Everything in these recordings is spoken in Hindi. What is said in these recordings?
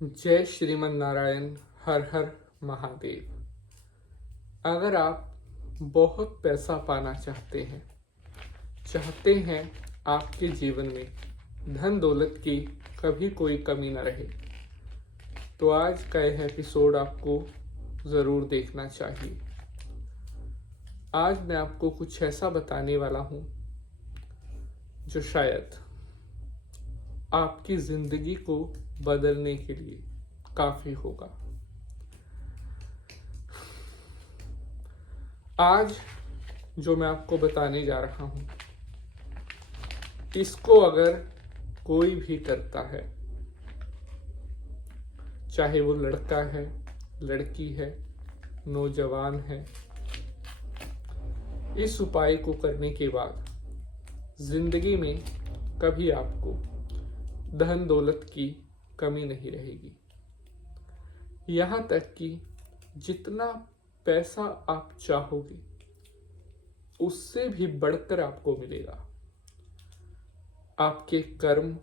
जय श्रीमन नारायण। हर हर महादेव। अगर आप बहुत पैसा पाना चाहते हैं आपके जीवन में धन दौलत की कभी कोई कमी न रहे, तो आज का यह एपिसोड आपको ज़रूर देखना चाहिए। आज मैं आपको कुछ ऐसा बताने वाला हूँ जो शायद आपकी ज़िंदगी को बदलने के लिए काफ़ी होगा। आज जो मैं आपको बताने जा रहा हूँ, इसको अगर कोई भी करता है, चाहे वो लड़का है, लड़की है, नौजवान है, इस उपाय को करने के बाद जिंदगी में कभी आपको धन दौलत की कमी नहीं रहेगी। यहाँ तक कि जितना पैसा आप चाहोगे उससे भी बढ़कर आपको मिलेगा। आपके कर्म,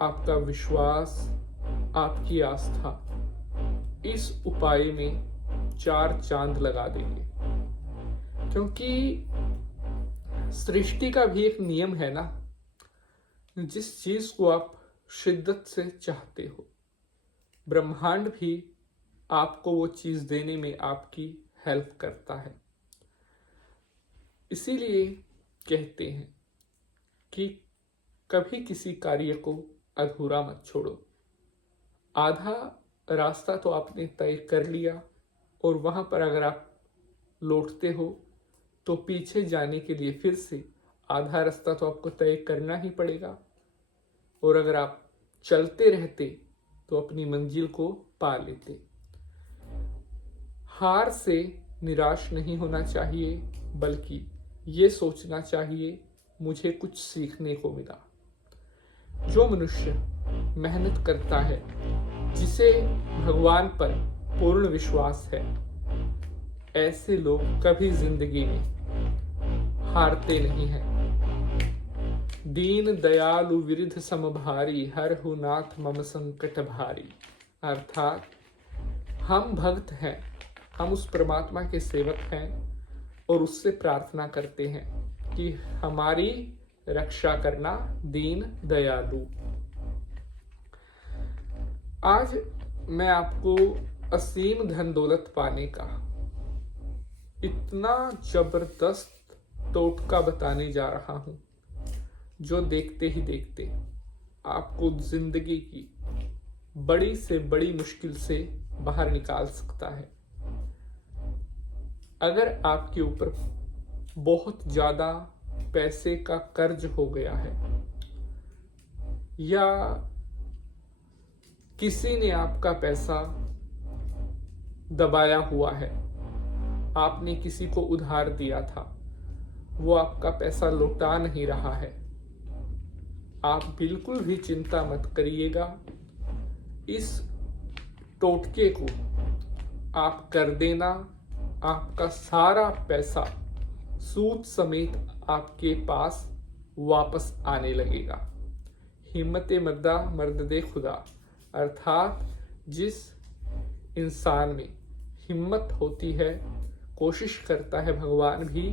आपका विश्वास, आपकी आस्था इस उपाय में 4 चांद लगा देंगे। क्योंकि सृष्टि का भी एक नियम है ना, जिस चीज को आप शिद्दत से चाहते हो, ब्रह्मांड भी आपको वो चीज देने में आपकी हेल्प करता है। इसीलिए कहते हैं कि कभी किसी कार्य को अधूरा मत छोड़ो। आधा रास्ता तो आपने तय कर लिया और वहां पर अगर आप लौटते हो तो पीछे जाने के लिए फिर से आधा रास्ता तो आपको तय करना ही पड़ेगा। और अगर आप चलते रहते तो अपनी मंजिल को पा लेते। हार से निराश नहीं होना चाहिए, बल्कि ये सोचना चाहिए मुझे कुछ सीखने को मिला। जो मनुष्य मेहनत करता है, जिसे भगवान पर पूर्ण विश्वास है, ऐसे लोग कभी जिंदगी में हारते नहीं हैं। दीन दयालु विरिध समभारी, हरहु नाथ मम संकट भारी। अर्थात हम भक्त हैं, हम उस परमात्मा के सेवक हैं और उससे प्रार्थना करते हैं कि हमारी रक्षा करना, दीन दयालु। आज मैं आपको असीम धन दौलत पाने का इतना जबरदस्त टोटका बताने जा रहा हूं, जो देखते ही देखते आपको जिंदगी की बड़ी से बड़ी मुश्किल से बाहर निकाल सकता है। अगर आपके ऊपर बहुत ज्यादा पैसे का कर्ज हो गया है, या किसी ने आपका पैसा दबाया हुआ है, आपने किसी को उधार दिया था, वो आपका पैसा लौटा नहीं रहा है, आप बिल्कुल भी चिंता मत करिएगा। इस टोटके को आप कर देना, आपका सारा पैसा सूद समेत आपके पास वापस आने लगेगा। हिम्मत मर्दा मर्द दे खुदा। अर्थात जिस इंसान में हिम्मत होती है, कोशिश करता है, भगवान भी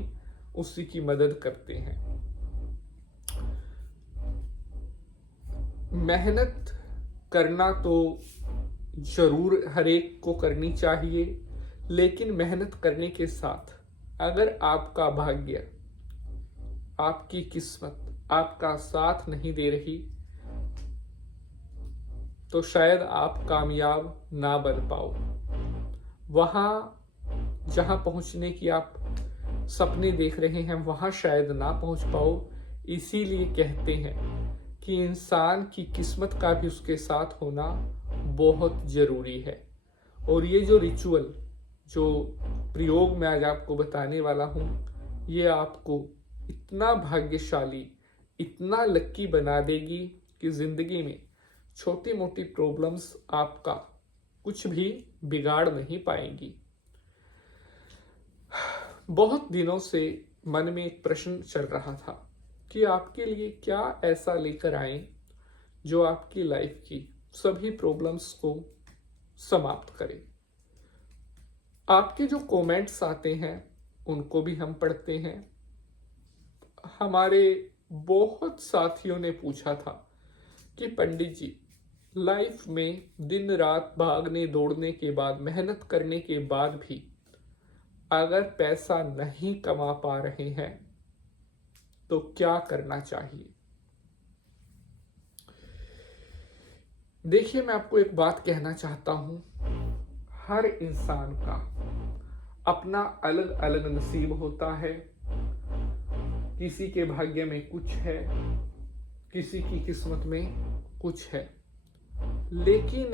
उसी की मदद करते हैं। मेहनत करना तो जरूर हर एक को करनी चाहिए, लेकिन मेहनत करने के साथ अगर आपका भाग्य, आपकी किस्मत आपका साथ नहीं दे रही, तो शायद आप कामयाब ना बन पाओ। वहां जहां पहुंचने की आप सपने देख रहे हैं, वहां शायद ना पहुंच पाओ। इसीलिए कहते हैं कि इंसान की किस्मत का भी उसके साथ होना बहुत जरूरी है। और ये जो रिचुअल, जो प्रयोग मैं आज आपको बताने वाला हूं, ये आपको इतना भाग्यशाली, इतना लक्की बना देगी कि जिंदगी में छोटी मोटी प्रॉब्लम्स आपका कुछ भी बिगाड़ नहीं पाएंगी। बहुत दिनों से मन में एक प्रश्न चल रहा था कि आपके लिए क्या ऐसा लेकर आए जो आपकी लाइफ की सभी प्रॉब्लम्स को समाप्त करें। आपके जो कमेंट्स आते हैं उनको भी हम पढ़ते हैं। हमारे बहुत साथियों ने पूछा था कि पंडित जी, लाइफ में दिन रात भागने दौड़ने के बाद, मेहनत करने के बाद भी अगर पैसा नहीं कमा पा रहे हैं तो क्या करना चाहिए? देखिए, मैं आपको एक बात कहना चाहता हूं, हर इंसान का अपना अलग अलग नसीब होता है। किसी के भाग्य में कुछ है, किसी की किस्मत में कुछ है, लेकिन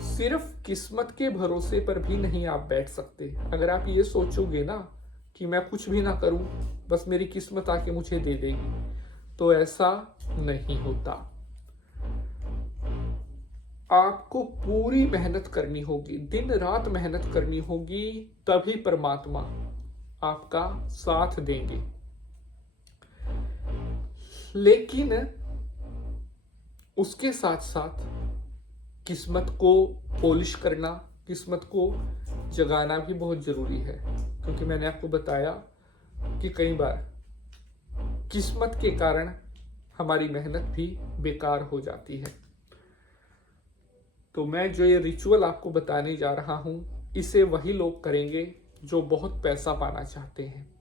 सिर्फ किस्मत के भरोसे पर भी नहीं आप बैठ सकते। अगर आप ये सोचोगे ना कि मैं कुछ भी ना करूं, बस मेरी किस्मत आके मुझे दे देगी, तो ऐसा नहीं होता। आपको पूरी मेहनत करनी होगी, दिन रात मेहनत करनी होगी, तभी परमात्मा आपका साथ देंगे। लेकिन उसके साथ साथ किस्मत को पॉलिश करना, किस्मत को जगाना भी बहुत जरूरी है। क्योंकि मैंने आपको बताया कि कई बार किस्मत के कारण हमारी मेहनत भी बेकार हो जाती है। तो मैं जो ये रिचुअल आपको बताने जा रहा हूं, इसे वही लोग करेंगे जो बहुत पैसा पाना चाहते हैं।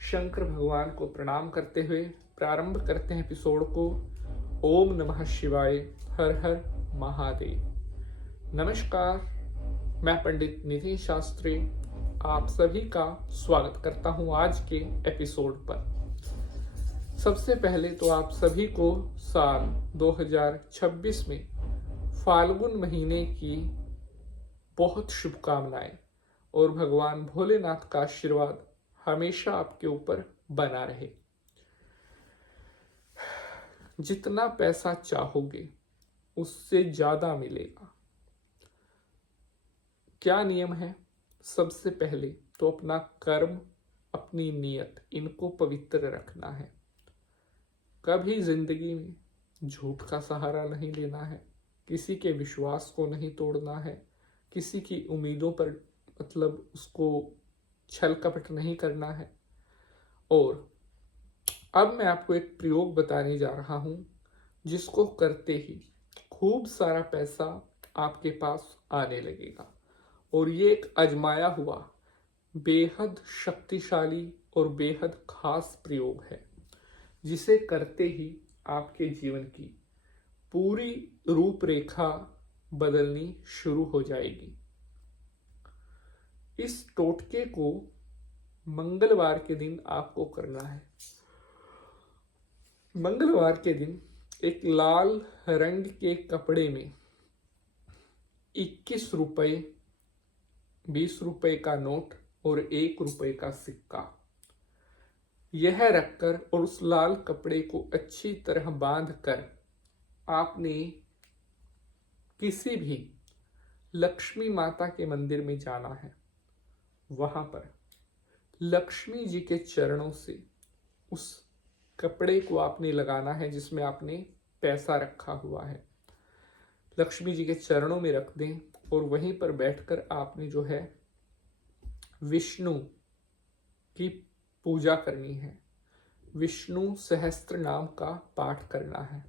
शंकर भगवान को प्रणाम करते हुए प्रारंभ करते हैं एपिसोड को। ओम नमः शिवाय, हर हर महादेव। नमस्कार, मैं पंडित नितिन शास्त्री आप सभी का स्वागत करता हूं आज के एपिसोड पर। सबसे पहले तो आप सभी को साल 2026 में फाल्गुन महीने की बहुत शुभकामनाएं और भगवान भोलेनाथ का आशीर्वाद हमेशा आपके ऊपर बना रहे। जितना पैसा चाहोगे उससे ज्यादा मिलेगा। क्या नियम है? सबसे पहले तो अपना कर्म, अपनी नीयत, इनको पवित्र रखना है। कभी जिंदगी में झूठ का सहारा नहीं लेना है, किसी के विश्वास को नहीं तोड़ना है, किसी की उम्मीदों पर उसको छल कपट नहीं करना है। और अब मैं आपको एक प्रयोग बताने जा रहा हूं, जिसको करते ही खूब सारा पैसा आपके पास आने लगेगा। और ये एक आजमाया हुआ बेहद शक्तिशाली और बेहद खास प्रयोग है, जिसे करते ही आपके जीवन की पूरी रूपरेखा बदलनी शुरू हो जाएगी। इस टोटके को मंगलवार के दिन आपको करना है। मंगलवार के दिन एक लाल रंग के कपड़े में 21 रुपए, 20 रुपए का नोट और 1 रुपए का सिक्का यह रखकर और उस लाल कपड़े को अच्छी तरह बांधकर आपने किसी भी लक्ष्मी माता के मंदिर में जाना है। वहां पर लक्ष्मी जी के चरणों से उस कपड़े को आपने लगाना है जिसमें आपने पैसा रखा हुआ है। लक्ष्मी जी के चरणों में रख दें और वहीं पर बैठकर आपने जो है विष्णु की पूजा करनी है। विष्णु सहस्त्र नाम का पाठ करना है।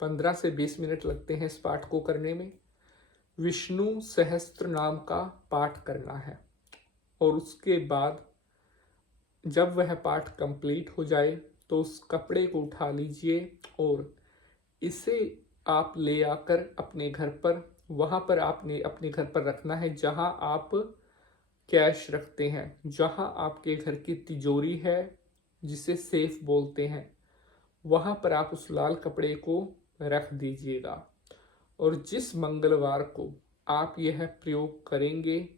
15 से 20 मिनट लगते हैं इस पाठ को करने में। विष्णु सहस्त्र नाम का पाठ करना है और उसके बाद जब वह पाठ कंप्लीट हो जाए तो उस कपड़े को उठा लीजिए और इसे आप ले आकर अपने घर पर, वहां पर आपने अपने घर पर रखना है जहां आप कैश रखते हैं, जहां आपके घर की तिजोरी है जिसे सेफ बोलते हैं, वहां पर आप उस लाल कपड़े को रख दीजिएगा। और जिस मंगलवार को आप यह प्रयोग करेंगे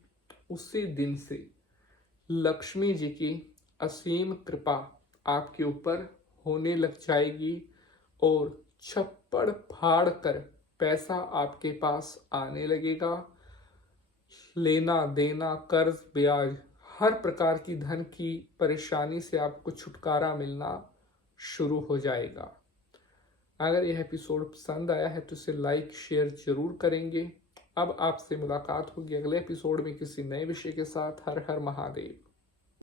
उसी दिन से लक्ष्मी जी की असीम कृपा आपके ऊपर होने लग जाएगी और छप्पड़ फाड़ कर पैसा आपके पास आने लगेगा। लेना देना, कर्ज, ब्याज, हर प्रकार की धन की परेशानी से आपको छुटकारा मिलना शुरू हो जाएगा। अगर यह एपिसोड पसंद आया है तो इसे लाइक शेयर जरूर करेंगे। अब आपसे मुलाकात होगी अगले एपिसोड में किसी नए विषय के साथ। हर हर महादेव।